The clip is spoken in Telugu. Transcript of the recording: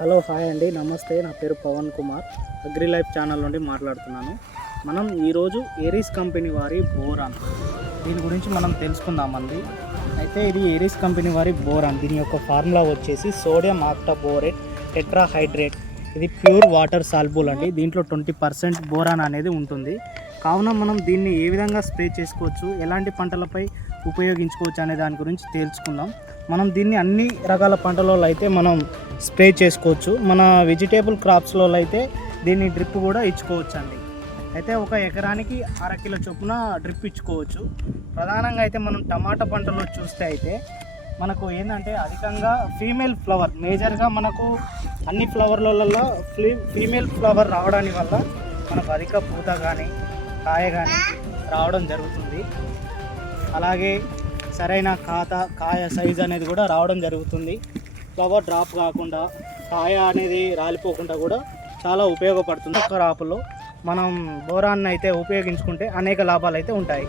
హలో హాయ్ అండి, నమస్తే. నా పేరు Pavan Kumar, agri life channel నుండి మాట్లాడుతున్నాను. మనం ఈరోజు ఏరిస్ కంపెనీ వారి బోరాన్ దీని గురించి మనం తెలుసుకుందామండి. అయితే ఇది ఏరిస్ కంపెనీ వారి బోరాన్. దీని యొక్క ఫార్ములా వచ్చేసి సోడియం ఆక్టాబోరేట్ టెట్రాహైడ్రేట్. ఇది ప్యూర్ వాటర్ సాల్బుల్ అండి. దీంట్లో 20% బోరాన్ అనేది ఉంటుంది. కావున మనం దీన్ని ఏ విధంగా స్ప్రే చేసుకోవచ్చు, ఎలాంటి పంటలపై ఉపయోగించుకోవచ్చు అనే దాని గురించి తెలుసుకుందాం. మనం దీన్ని అన్ని రకాల పంటలలో అయితే మనం స్ప్రే చేసుకోవచ్చు. మన వెజిటేబుల్ క్రాప్స్లో అయితే దీన్ని డ్రిప్ కూడా ఇచ్చుకోవచ్చు అండి. అయితే ఒక ఎకరానికి 1/2 కిలో చొప్పున డ్రిప్ ఇచ్చుకోవచ్చు. ప్రధానంగా అయితే మనం టమాటా పంటలో చూస్తే అయితే మనకు ఏంటంటే అధికంగా ఫీమేల్ ఫ్లవర్, మేజర్గా మనకు అన్ని ఫ్లవర్లలో ఫీమేల్ ఫ్లవర్ రావడానికి వల్ల మనకు అధిక పూత కానీ కాయ కానీ రావడం జరుగుతుంది. అలాగే సరైన కాయ సైజ్ అనేది కూడా రావడం జరుగుతుంది. ఫ్లవర్ డ్రాప్ కాకుండా కాయ అనేది రాలిపోకుండా కూడా చాలా ఉపయోగపడుతుంది. క్రాప్లో మనం బోరాన్ని అయితే ఉపయోగించుకుంటే అనేక లాభాలు అయితే ఉంటాయి.